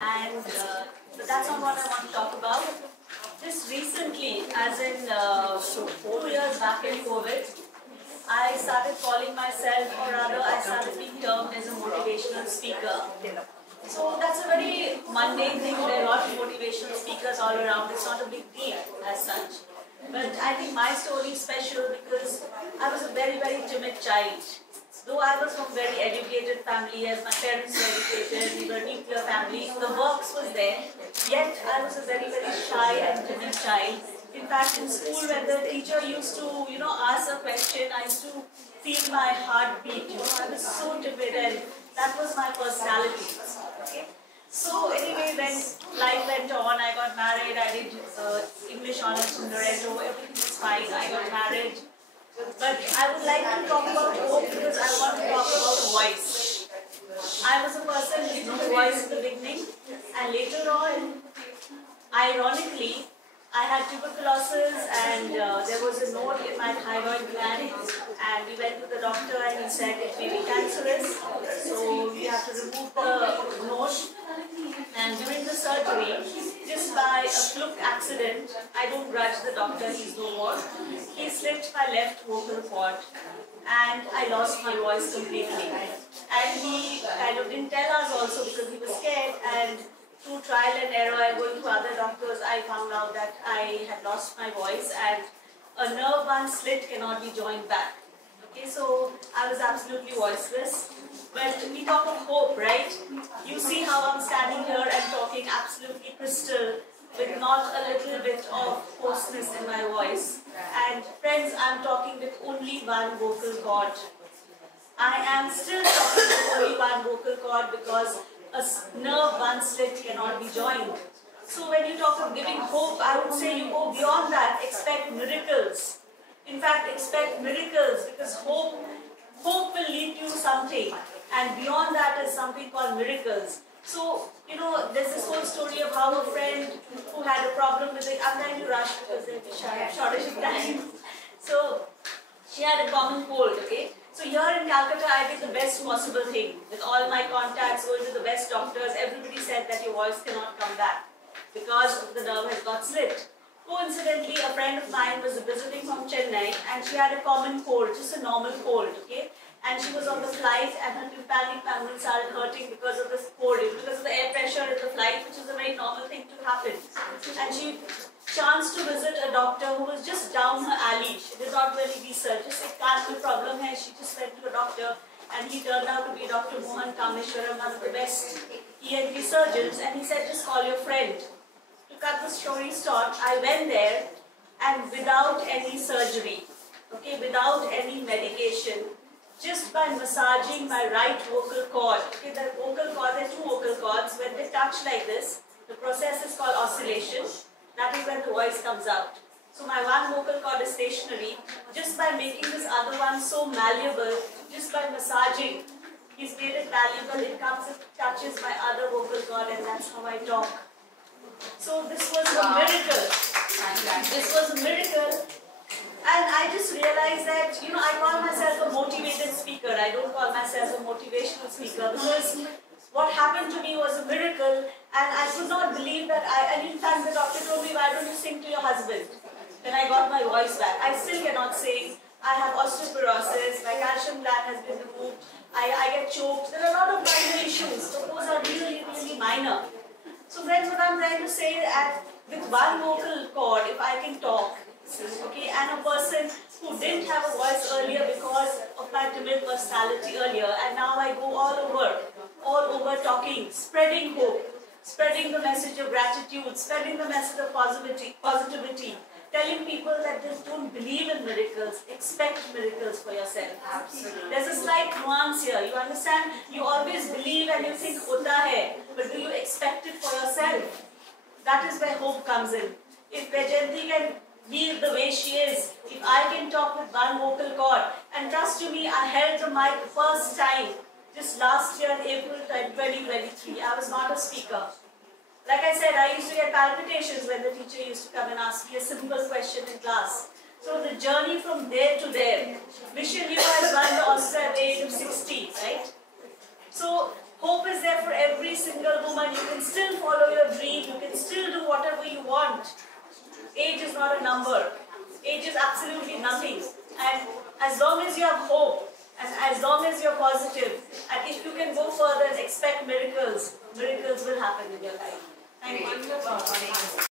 and but that's not what I want to talk about. Just recently, as in 2 years back in COVID, I started calling myself, or rather I started being termed as a motivational speaker. So that's a very mundane thing. There are a lot of motivational speakers all around. It's not a big deal as such. But I think my story is special because I was a very, very timid child. Though I was from a very educated family, as my parents were educated, we were a nuclear family, the works was there. Yet I was a very, very shy and timid child. In fact, in school, when the teacher used to, ask a question, I used to feel my heart beat. I was so timid, and that was my personality. Okay. So anyway, when life went on, I got married. I did English honors in Loreto. Everything was fine. I got married. But I would like to talk about hope because I want to talk about voice. I was a person with no voice in the beginning, and later on, ironically, I had tuberculosis, and there was a node in my thyroid gland, and we went to the doctor and he said it may be cancerous, so we have to remove the node. And during the surgery, just by a fluke accident, I don't grudge the doctor, he's no more, he slit my left vocal cord and I lost my voice completely. And he kind of didn't tell us also because he was scared, and through trial and error and going to other doctors, I found out that I had lost my voice and a nerve once slit cannot be joined back. Okay, so I was absolutely voiceless. But we talk of hope, right? You see how I'm standing here and talking absolutely crystal with not a little bit of hoarseness in my voice. And friends, I'm talking with only one vocal cord. I am still talking with only one vocal cord because a nerve once slit cannot be joined. So when you talk of giving hope, I would say you go beyond that, expect miracles. In fact, expect miracles because hope will lead to something, and beyond that is something called miracles. So, there's this whole story of how a friend who had a problem with it, I'm trying to rush because there's a shortage of time. So, she had a common cold, okay? So here in Calcutta, I did the best possible thing. With all my contacts, going to the best doctors, everybody said that your voice cannot come back because the nerve has got slit. Coincidentally, a friend of mine was visiting from Chennai and she had a common cold, just a normal cold, okay? And she was on the flight and her tympanic membrane started hurting because of this cold, because of the air pressure in the flight, which is a very normal thing to happen. And she chanced to visit a doctor who was just down her alley. She did not really research, just said, can't be problem here. She just went to a doctor and he turned out to be Dr. Mohan Kameshwaram, one of the best ENT surgeons, and he said, just call your friend. To cut the story short, I went there and without any surgery, okay, without any medication, just by massaging my right vocal cord, okay, the vocal cord, there are two vocal cords, when they touch like this, the process is called oscillation, that is when the voice comes out. So my one vocal cord is stationary, just by making this other one so malleable, just by massaging, he's made it malleable, it comes, it touches my other vocal cord, and that's how I talk. So this was a miracle. This was a miracle. And I just realized that, I call myself a motivated speaker. I don't call myself a motivational speaker because what happened to me was a miracle, and I could not believe that and in fact the doctor told me, why don't you sing to your husband? Then I got my voice back. I still cannot sing. I have osteoporosis, my calcium gland has been removed, I get choked. There are a lot of minor issues, but those are really, really minor. So friends, what I'm trying to say is that with one vocal cord, if I can talk, okay, and a person who didn't have a voice earlier because of my timid personality earlier, and now I go all over talking, spreading hope, spreading the message of gratitude, spreading the message of positivity, telling people that just don't believe in miracles, expect miracles for yourself. Absolutely. There's a slight nuance here, you understand? You always believe and you think hota hai, but do you expect it for yourself? That is where hope comes in. If Vayjayanti can be the way she is, if I can talk with one vocal cord, and trust you me, I held the mic first time, just last year, April 2023, I was not a speaker. Like I said, I used to get palpitations when the teacher used to come and ask me a simple question in class. So the journey from there to there, Mission U has won the Oscar at the age of 60, right? So hope is there for every single woman. You can still Age is not a number. Age is absolutely nothing. And as long as you have hope, and as long as you're positive, and if you can go further and expect miracles, miracles will happen in your life. Thank you.